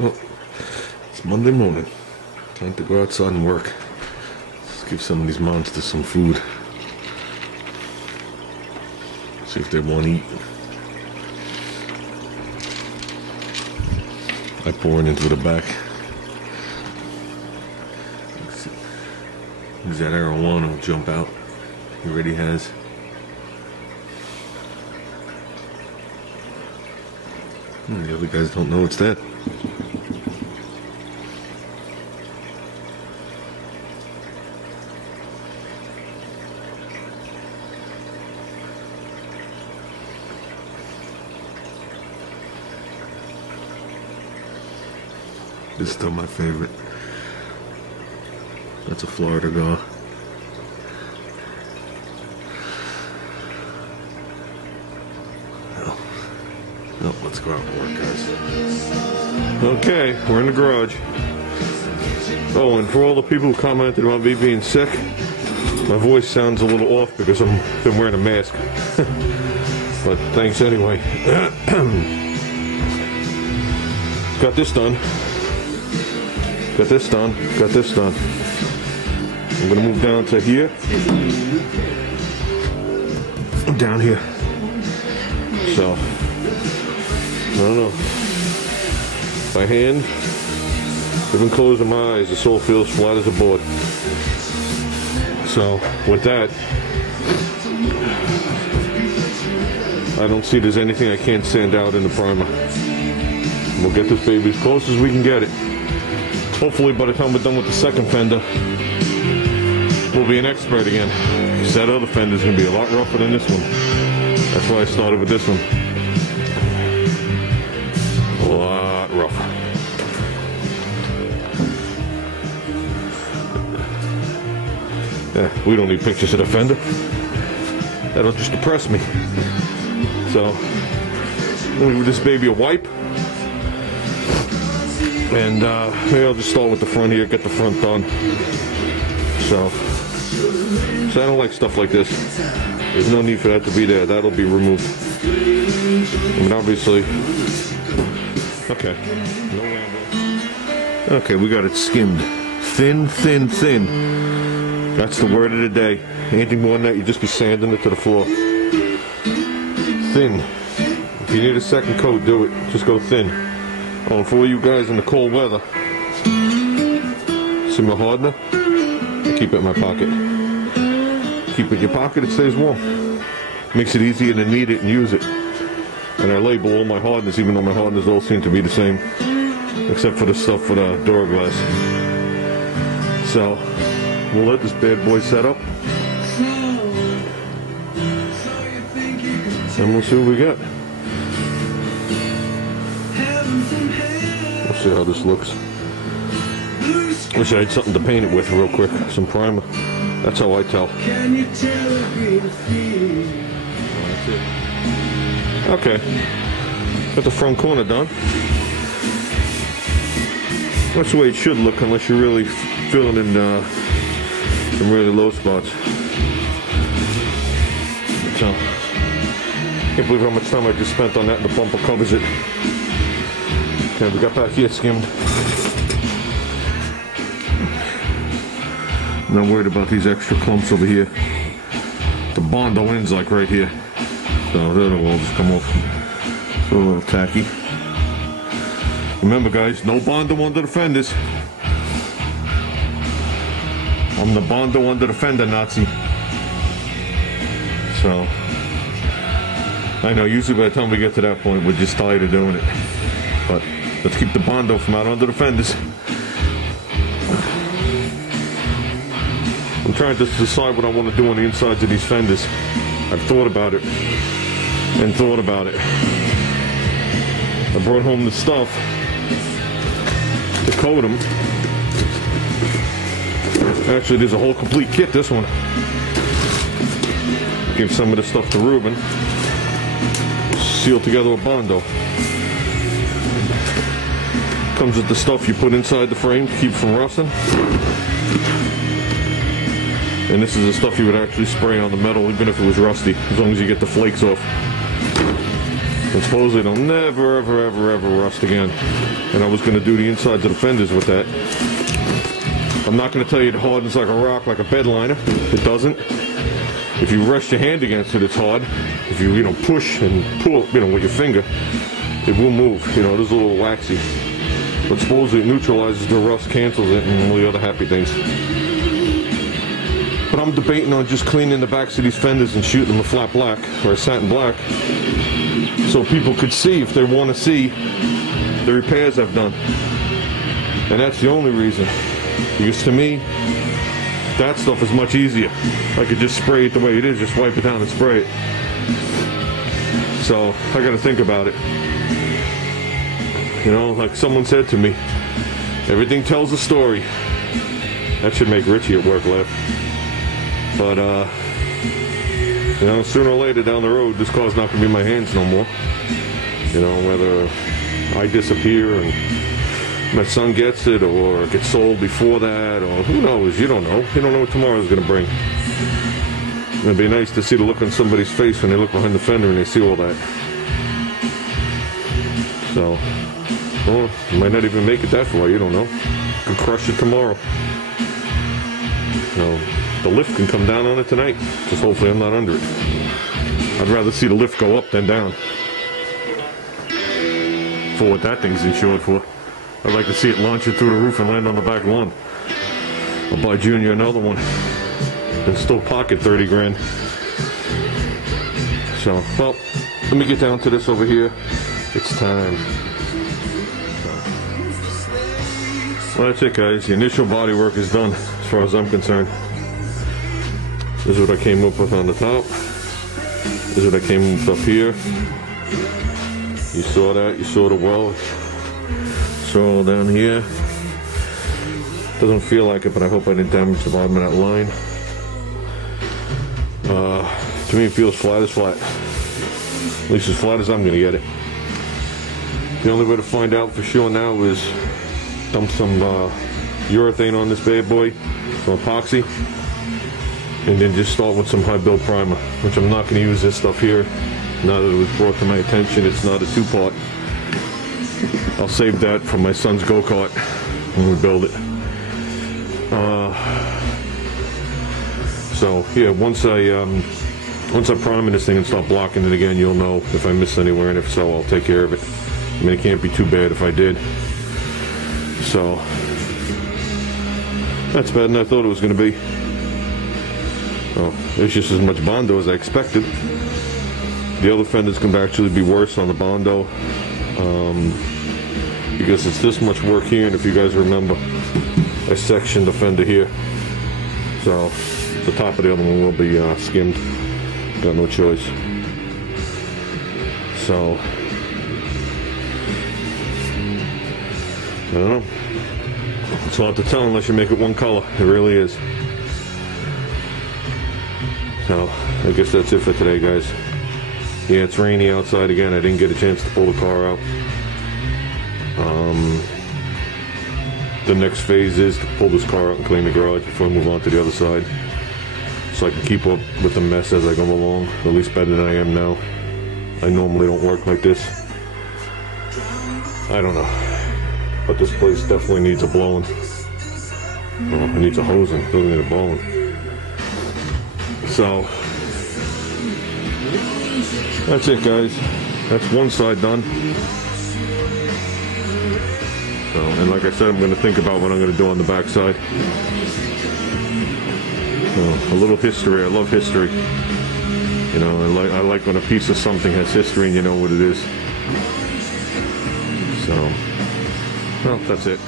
Well, it's Monday morning. Time to go outside and work. Let's give some of these monsters some food. See if they want to eat. I pour it into the back. Is that arowana will jump out. He already has. The other guys don't know it's that. This is still my favorite. That's a Florida guy. No, let's go out and work, guys. Okay, we're in the garage. Oh, and for all the people who commented about me being sick, my voice sounds a little off because I've been wearing a mask. But thanks anyway. Got this done. Got this done. Got this done. I'm gonna move down to here. Down here. So, I don't know. By hand, even closing my eyes, the soul feels flat as a board. So, with that, I don't see there's anything I can't sand out in the primer. We'll get this baby as close as we can get it. Hopefully by the time we're done with the second fender, we'll be an expert again. Because that other fender is going to be a lot rougher than this one. That's why I started with this one. A lot rougher. Yeah, we don't need pictures of the fender. That'll just depress me. So, I'm going to give this baby a wipe. And maybe I'll just start with the front here, get the front done. So I don't like stuff like this. There's no need for that to be there. That'll be removed. I mean, obviously. Okay. No ramble. Okay, we got it skimmed. Thin, thin, thin. That's the word of the day. Anything more than that, you just be sanding it to the floor. Thin. If you need a second coat, do it. Just go thin. Oh, and for all you guys in the cold weather, see my hardener? I keep it in my pocket. Keep it in your pocket, it stays warm. Makes it easier to knead it and use it. And I label all my hardeners, even though my hardeners all seem to be the same, except for the stuff for the door glass. So, we'll let this bad boy set up. And we'll see what we got. We'll see how this looks. Wish I had something to paint it with real quick. Some primer. That's how I tell. Can you tell a great feel? That's it. Okay. Got the front corner done. That's the way it should look unless you're really filling in some really low spots. So, can't believe how much time I just spent on that and the bumper covers it. Okay, we got back here skimmed. I'm not worried about these extra clumps over here. The Bondo ends like right here. So that'll all just come off. So a little tacky. Remember guys, no Bondo under the fenders. I'm the Bondo under the fender Nazi. So, I know usually by the time we get to that point we're just tired of doing it. But let's keep the Bondo from out under the fenders. I'm trying to decide what I want to do on the insides of these fenders. I've thought about it. And thought about it. I brought home the stuff to coat them. Actually, there's a whole complete kit, this one. Give some of the stuff to Ruben. Seal together with Bondo. Comes with the stuff you put inside the frame to keep from rusting. And this is the stuff you would actually spray on the metal even if it was rusty, as long as you get the flakes off. And supposedly it'll never, ever, ever, ever rust again. And I was going to do the insides of the fenders with that. I'm not going to tell you it hardens like a rock, like a bed liner. It doesn't. If you rest your hand against it, it's hard. If you, push and pull, with your finger, it will move. It is a little waxy. But supposedly it neutralizes the rust, cancels it, and all the other happy things. But I'm debating on just cleaning the backs of these fenders and shooting them a flat black or a satin black, so people could see if they want to see the repairs I've done. And that's the only reason. Because to me, that stuff is much easier. I could just spray it the way it is, just wipe it down and spray it. So I got to think about it. Like someone said to me, everything tells a story. That should make Richie at work laugh. But sooner or later down the road, this car's not going to be in my hands no more. Whether I disappear and my son gets it, or it gets sold before that, or who knows? You don't know. You don't know what tomorrow's going to bring. It'd be nice to see the look on somebody's face when they look behind the fender and they see all that. So, well, you might not even make it that far. You don't know. Could crush it tomorrow. The lift can come down on it tonight. Just hopefully I'm not under it. I'd rather see the lift go up than down. For what that thing's insured for. I'd like to see it launch it through the roof and land on the back lawn. I'll buy Junior another one. And still pocket 30 grand. So, well, let me get down to this over here. It's time. Well, that's it, guys. The initial body work is done, as far as I'm concerned. This is what I came up with on the top. This is what I came up here. You saw that. You saw the weld. So down here. Doesn't feel like it, but I hope I didn't damage the bottom of that line. To me, it feels flat as flat. At least as flat as I'm going to get it. The only way to find out for sure now is dump some urethane on this bad boy, some epoxy, and then just start with some high build primer, which I'm not going to use this stuff here. Now that it was brought to my attention, it's not a two-part. I'll save that for my son's go-kart when we build it. So yeah, once I prime this thing and start blocking it again, you'll know if I miss anywhere, and if so, I'll take care of it. I mean, it can't be too bad if I did. So that's better than I thought it was going to be. Oh, it's just as much Bondo as I expected. The other fenders can actually be worse on the Bondo, because it's this much work here, and if you guys remember, I sectioned the fender here. So the top of the other one will be skimmed. Got no choice. So I don't know. It's hard to tell unless you make it one color. It really is. So I guess that's it for today, guys. Yeah, it's rainy outside again. I didn't get a chance to pull the car out. The next phase is to pull this car out and clean the garage before I move on to the other side, so I can keep up with the mess as I go along, at least better than I am now. I normally don't work like this. I don't know. But this place definitely needs a blowing. Well, it needs a hosing, doesn't need a blowing. So that's it, guys. That's one side done. So, and like I said, I'm going to think about what I'm going to do on the back side. So, a little history. I love history. You know, I like when a piece of something has history and you know what it is. So, well, that's it.